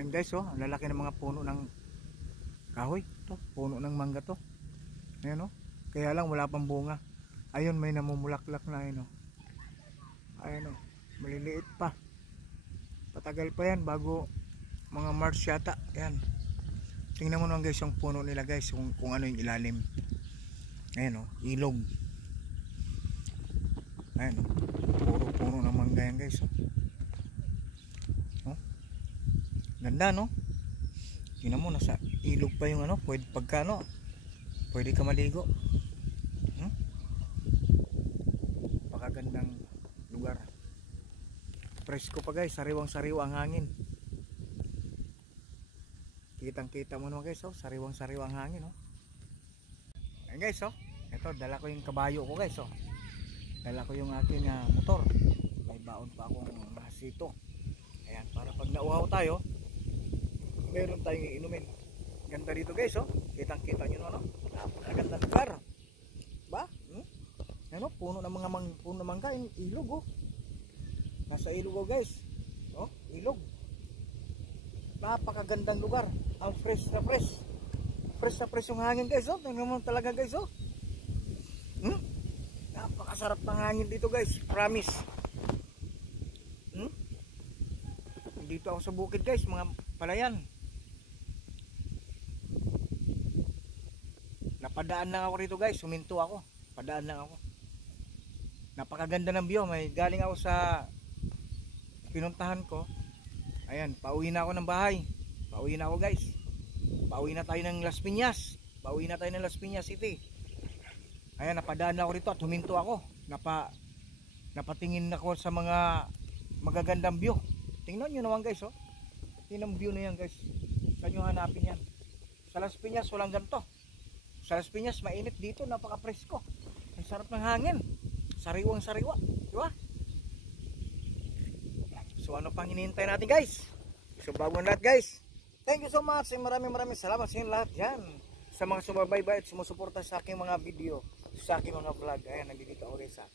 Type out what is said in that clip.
Yan guys, oh, ang lalaki ng mga puno ng kahoy. To, puno ng mangga to. Ayan, oh. Kaya lang wala pang bunga. Ayun, may namumulaklak na, ayun, oh. Ayun, oh. Maliliit pa. Patagal pa yan bago mga March yata. Ayan. Tingnan mo naman guys yung puno nila guys, kung ano yung ilalim. Ayan, oh, ilog. Ayan, oh. Puro puno ng mangga yan guys, oh. Oh. Ganda, no? Tingnan mo, nasa ilog pa yung ano, pwede pagka ano, pwede ka maligo. Pakagandang lugar. Presko pa guys, sariwang-sariwa ang hangin. Kitang-kita mo naman guys, oh, sariwang-sariwa ang hangin, oh. Ayan guys, oh. Ito, dala ko yung kabayo ko guys, oh. Dala ko yung aking motor. May baon pa akong masito. Ayan, para pag nauhaw tayo, meron tayong iinumin. Ganda dito guys, oh. Kitang-kita nyo no, no? Napakagandang lugar. Ba? Ano, puno ng mga puno ng mangga, ilog, oh. Nasa ilog, oh guys. Oh, ilog. Napakagandang lugar. Ang fresh na fresh. Fresh na fresh yung hangin guys, oh. Tingnan mo talaga guys, oh. Napakasarap ng hangin dito guys, promise. Dito ako sa bukid guys, mga palayan. Napadaan lang ako rito guys, huminto ako. Padaan lang ako. Napakaganda ng view. May galing ako sa pinuntahan ko. Ayan, pauwi na ako ng bahay. Pauwi na ako guys. Pauwi na tayo ng Las Piñas. Pauwi na tayo ng Las Piñas City. Ayan, napadaan na ako rito at huminto ako. Napatingin ako sa mga magagandang view. Tingnan nyo naman guys, oh. Yun ang view na yan guys. Saan nyo hanapin yan? Sa Las Piñas walang ganito. Sa Las Piñas mainit, dito napaka-presko. Ang sarap ng hangin. Sariwang sariwa, di ba? So ano pang hinihintay natin guys? So bago na lahat guys, thank you so much. Maraming salamat sa inyo lahat yan. Sa mga sumabaybay at sumusuporta sa aking mga video, sa aking mga vlog. Ayan, nandito ako rin sa